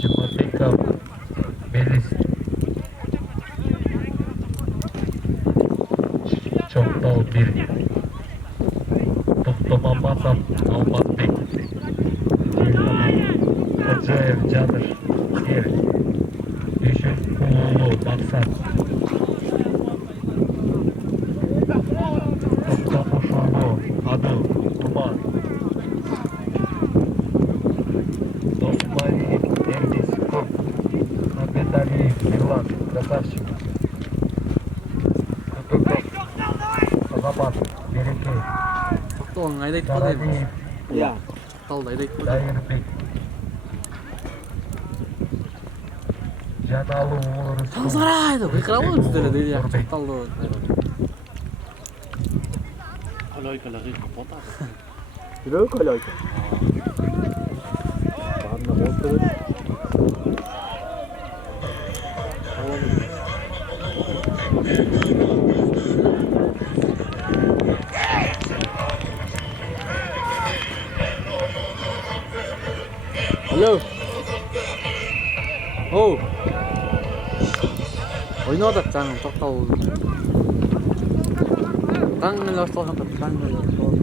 Чеботика, Белиз. Çoktал bir. Тоқтамамасам Алмазбек. Ходжаев Жадыр. Ер. Үйшін Кулулу Мақсат. Тоқтамушулу Адыл Туман. Досмаев Эрдис Көк. Набеталиев Мирлан. Красавчик. Кутуков. Азамат Береке. Тоқтауын айдайды па деймін. Тарадиев. Иә. Тоқтауды айдайды па деймін. Дайырбек. Жаналу Орыс. Тазарайды, қиқыра ғой біздері дейді яқ тоқталды. Колойкалары капота. Жүрек ойлайды. Бағында болды. Алло. Оу. Ойнадық жаңын тоқтау. Таңын ашталған да таңын ашталған.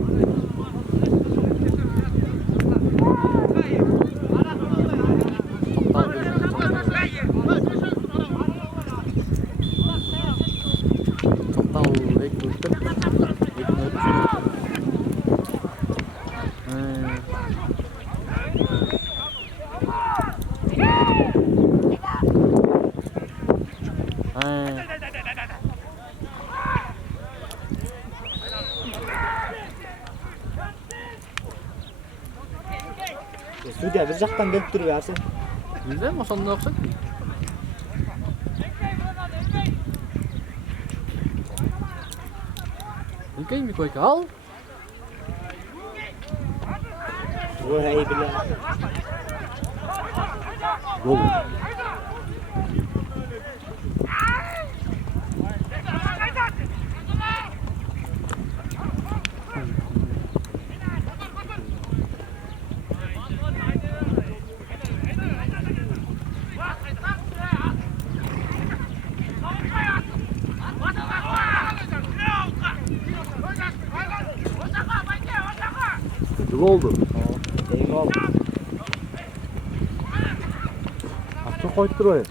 Тоқтау екі өттік. Екіні өттік. Судья bir жақтан келіп тұр бәрсен. Білдім, осында оқсын. Үлкен mi койка ал? Ой, бля. Гол. Yıl oldu. Eyvallah. Akça koydur oraya.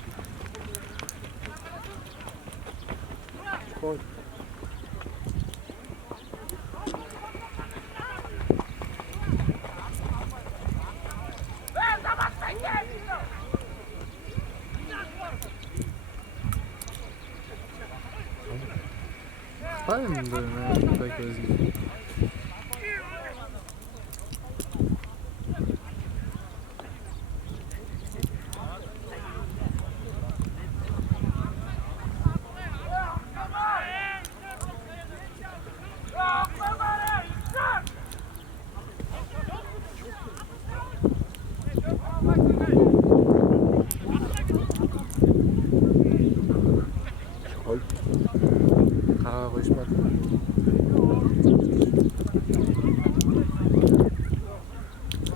Koy. Ставим на койка өзіне. Қараға қойышпады.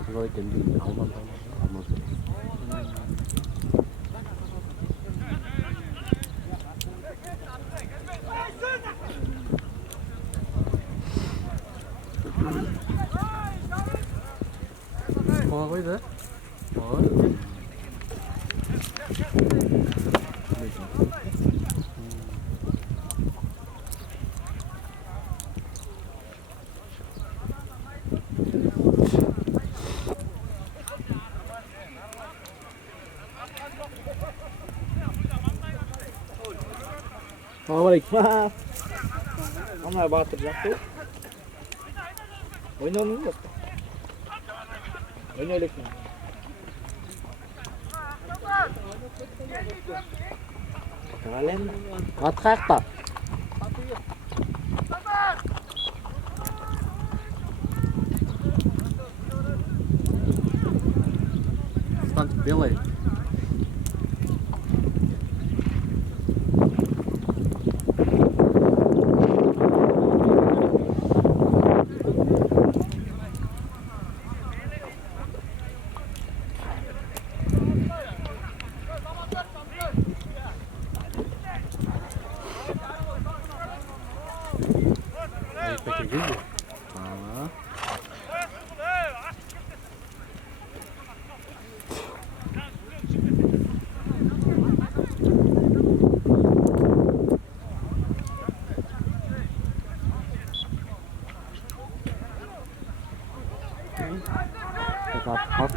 Şuraya kendi almaz. Қоға қойды. Ой. Assalamualaikum. Ana batır jaktı. Oynadın mı? Oynayalım. Kalen at ayakta. Фантик белый.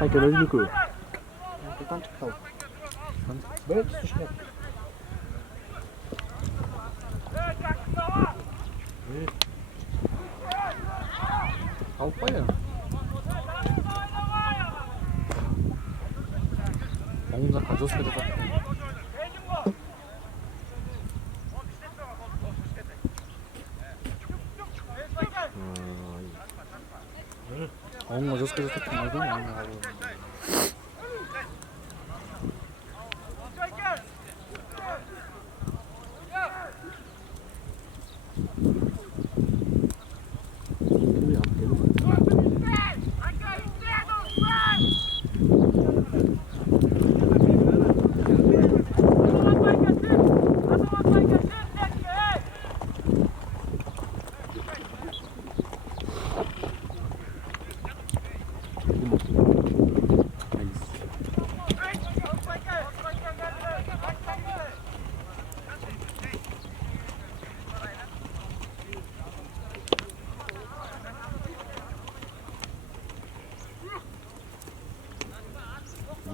ekan o'ziniku. Qurqan chiqdi. Böyle tutuşmuyor. Алып қой. оң жаққа жоспар жасап. оңға жоспар жасап қоймайды.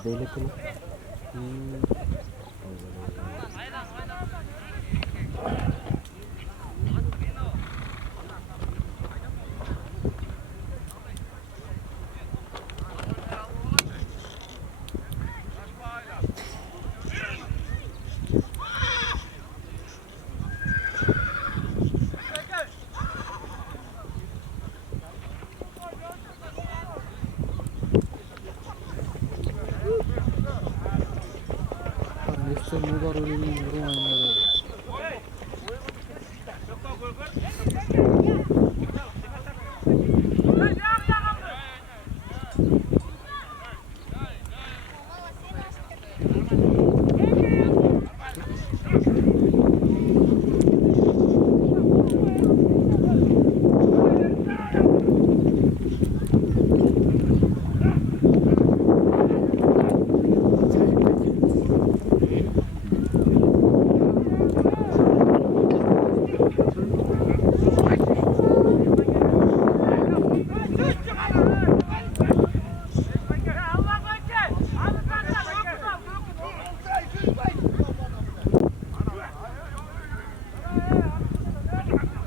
Böyle kılık. Nefse muğlar ölümün durum aynada.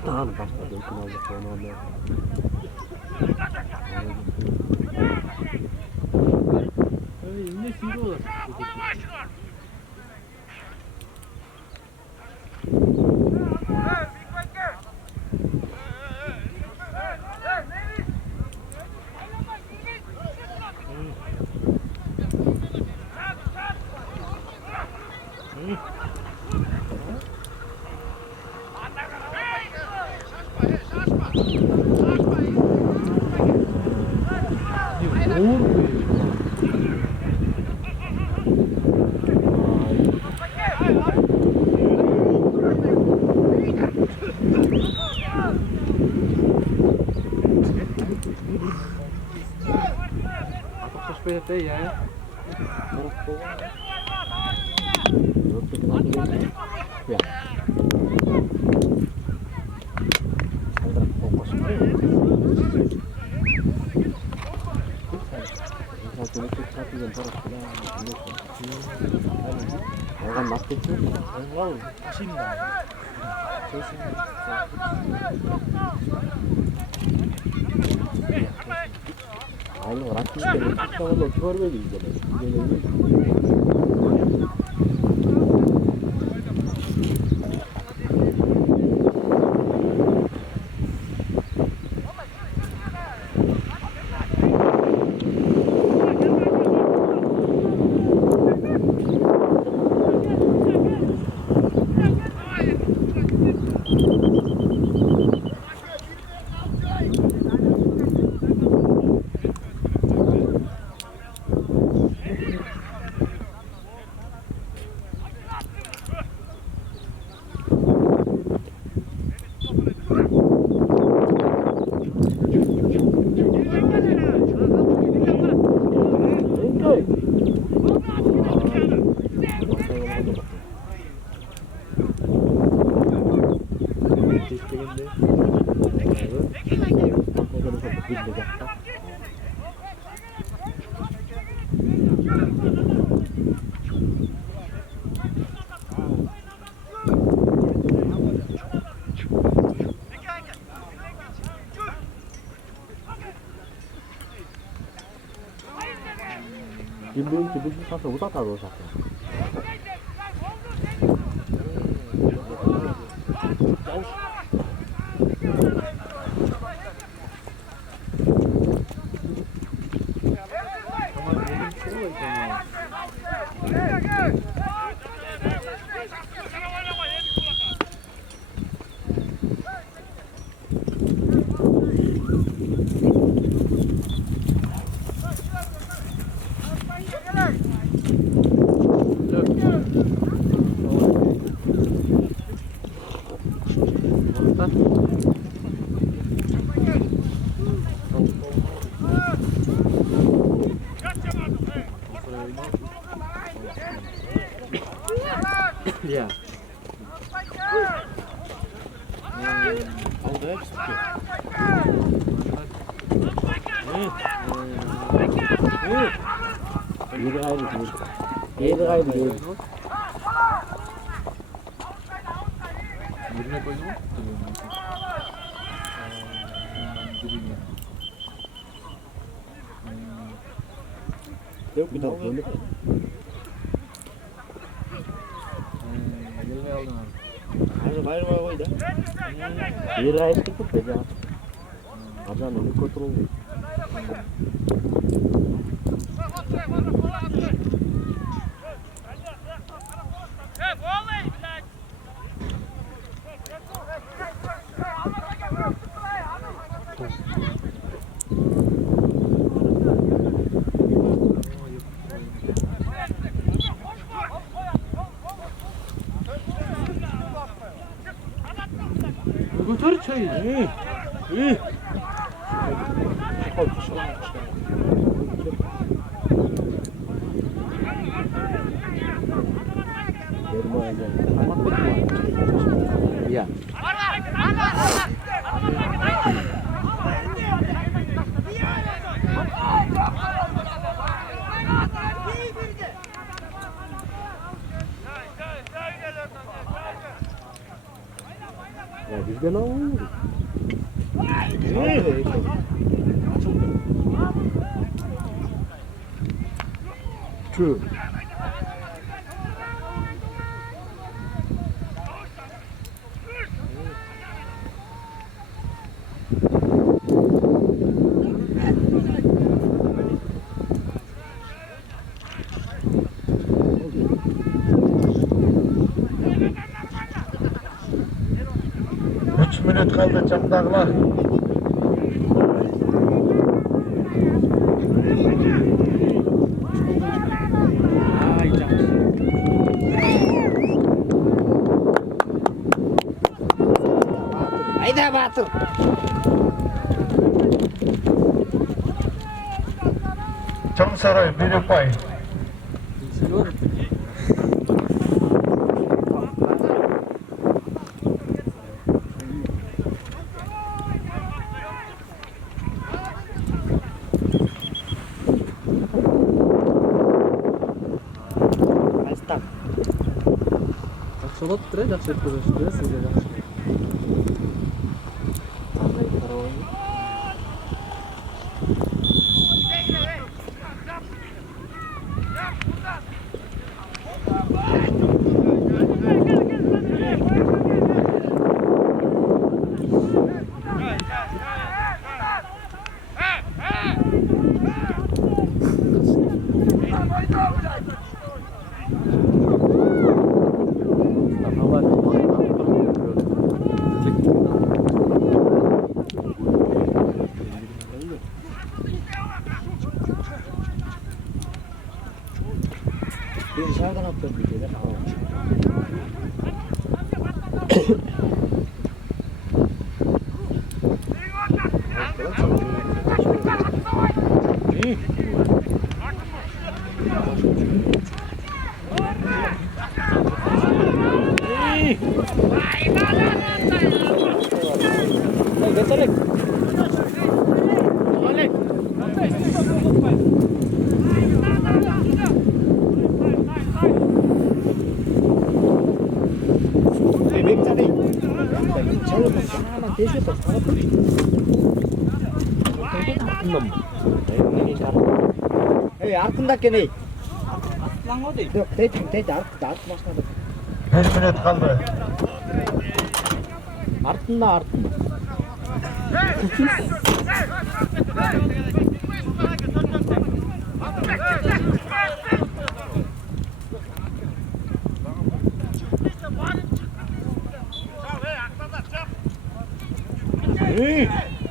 Tamam başladı. Okun aldık onu aldı. Ne sinir olur? Até ya. Ya. Orang mati tu, orang Aşımda. Aynı orang kita kalau doktor begitu jadi. bir saat uzat abi o zaten. Ama benim bir şey var ya. Ya. Aldı hepsi tutuyor. Yeri ayrı değil. Yeri ayrı değil. Birine koydun mu? Yok bir daha böyle. Birine aldın abi. Hayır bayır koy da. Yeri ayrı tutup da ya. Azan onu kontrol ediyor. Götür çayı. Yerime ayacağım. Ya. Ya bizde ne olur? True. Üç minut kaldı çaptaklar. Ay canım. Haydi Batur. Çamsaray bir pay. Silver. Baştan. Akşamat tren yaxshi ko'rishdi sizga yaxshi. Bir dışarıdan attım bir kere. Geçelim. Hey, arkındaki ne? lan o değil. Yok teyze artık başladı. 1 minut kaldı. Артында.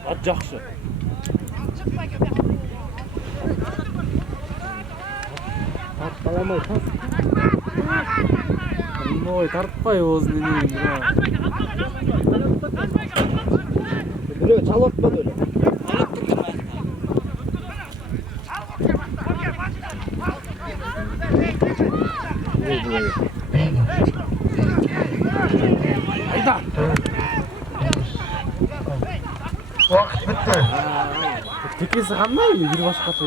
At жақсы. Тартпаламай тас. Ой, тартпай өзүнүн эмени. Bire çalıp atmadı öyle. Hayda. Vakit bitti. Tekesi кандай бир башкача.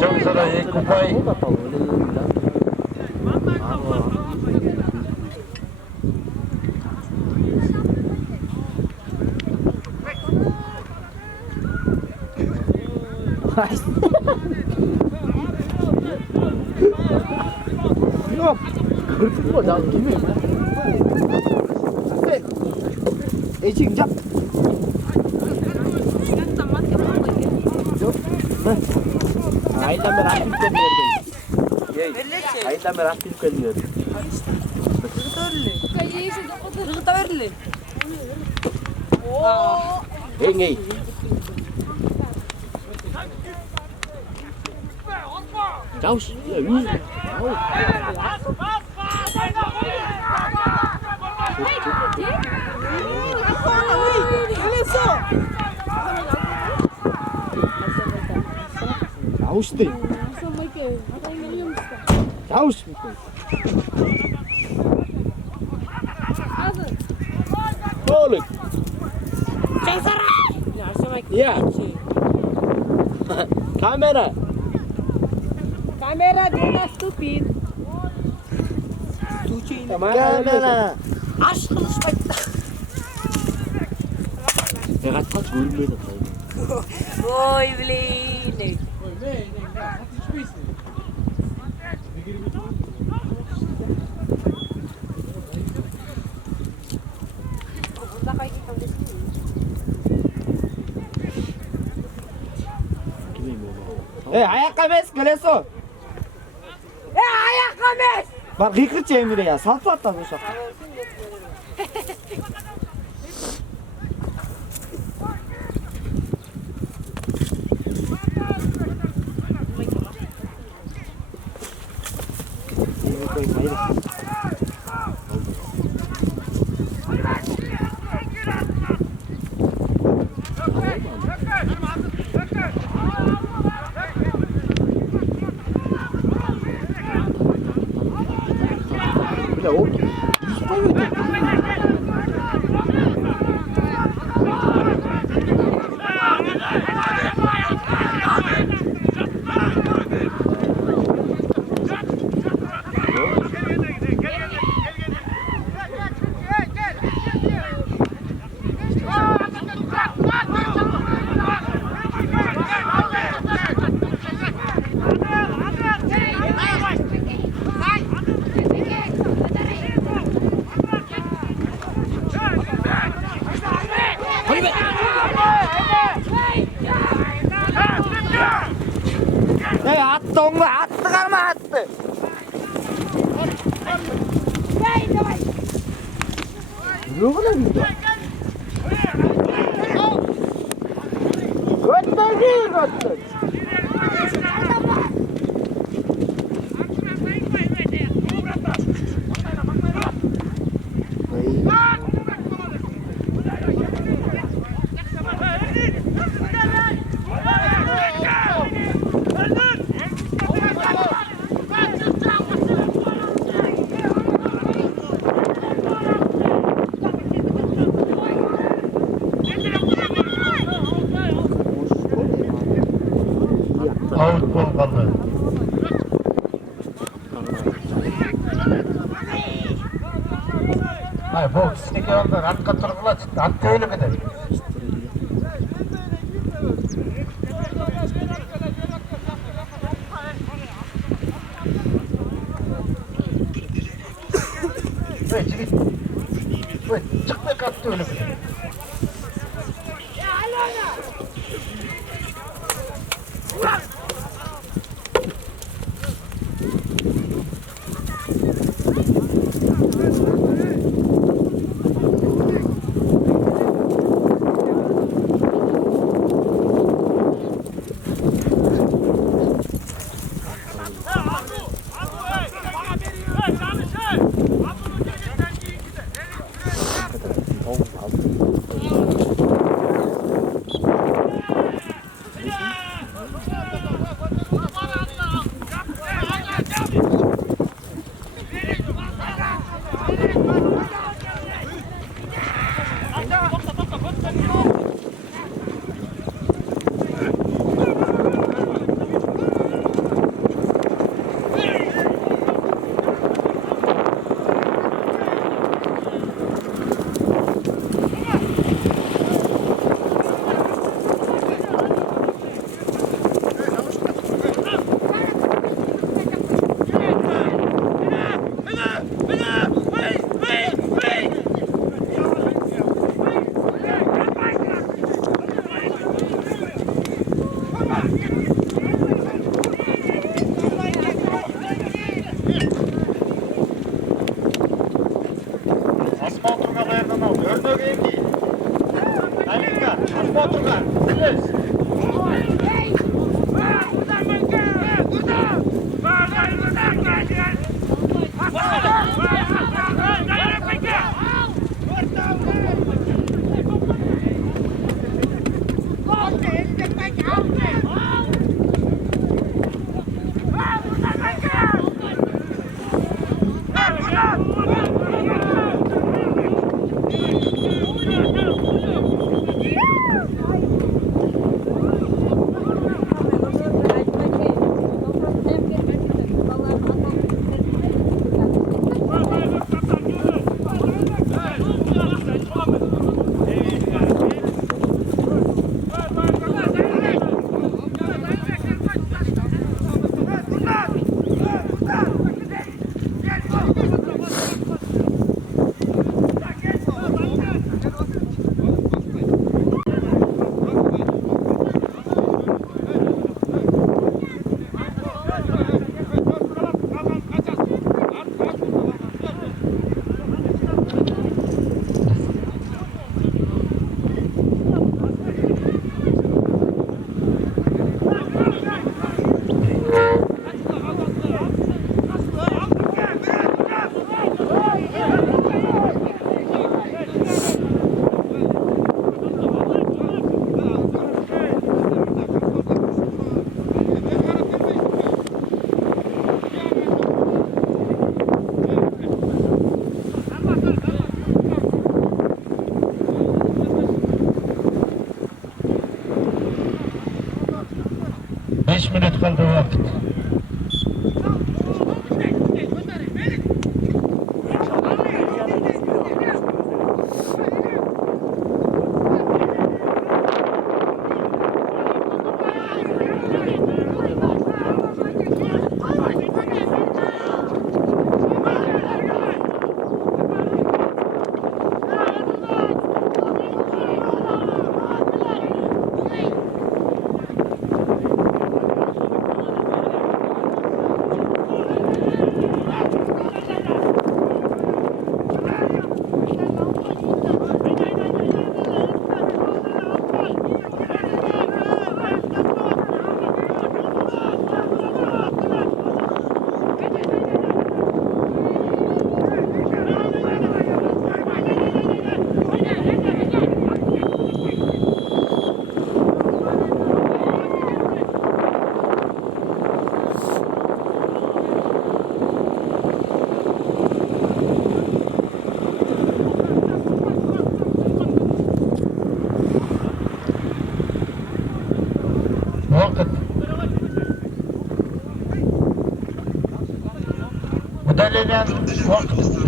정사라의 쿠파이 Yok. Kırpık mı? Daha kimi? Ecik cap. Aydan beri aktif gelmiyor. Aydan beri aktif gelmiyor. Hey. Caus, ya ini. Caus deh. Caus. Boleh. Ya. Kamera. Камера наступит. Камера. Аш кылышпайт. Катқач көрінбейді қайда. Ой, блин. Аяққа емес, келесі. Аяққа емес. Бар, қиқырт жеміре я, салт-салттан ошақ. Бля, ол ұспай өте. Атты оңды, атты қарма, атты. Жоғына бізді. Өттір дейін, өттір. Out bol kaldı. Hayır, bu kişideki yoldan atka turgula çıktı. At öyle mi de? Çıktı kattı öyle mi de? kaldı vakit. Vakit. Müdahaleden vakit.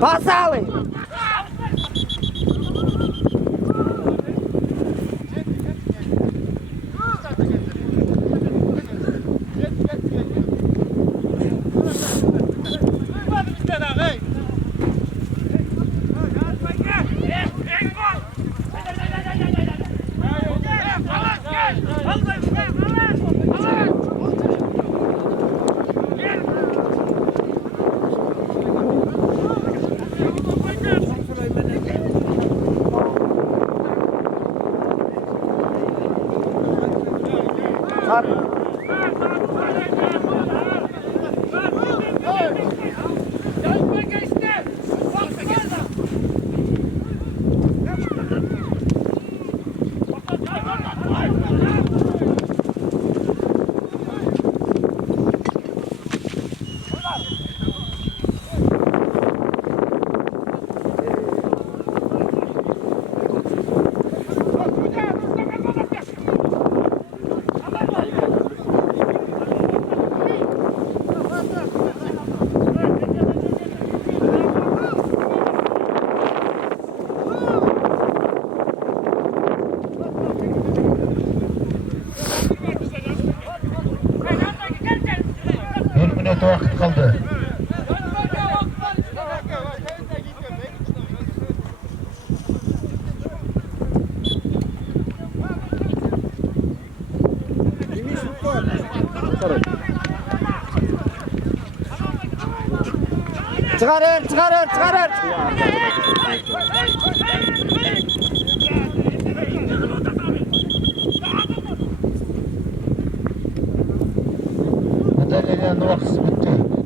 Pasali! Bir minut vakit kaldı. Çıkarır, çıkarır, çıkarır. Müdahaleden vakit bitti.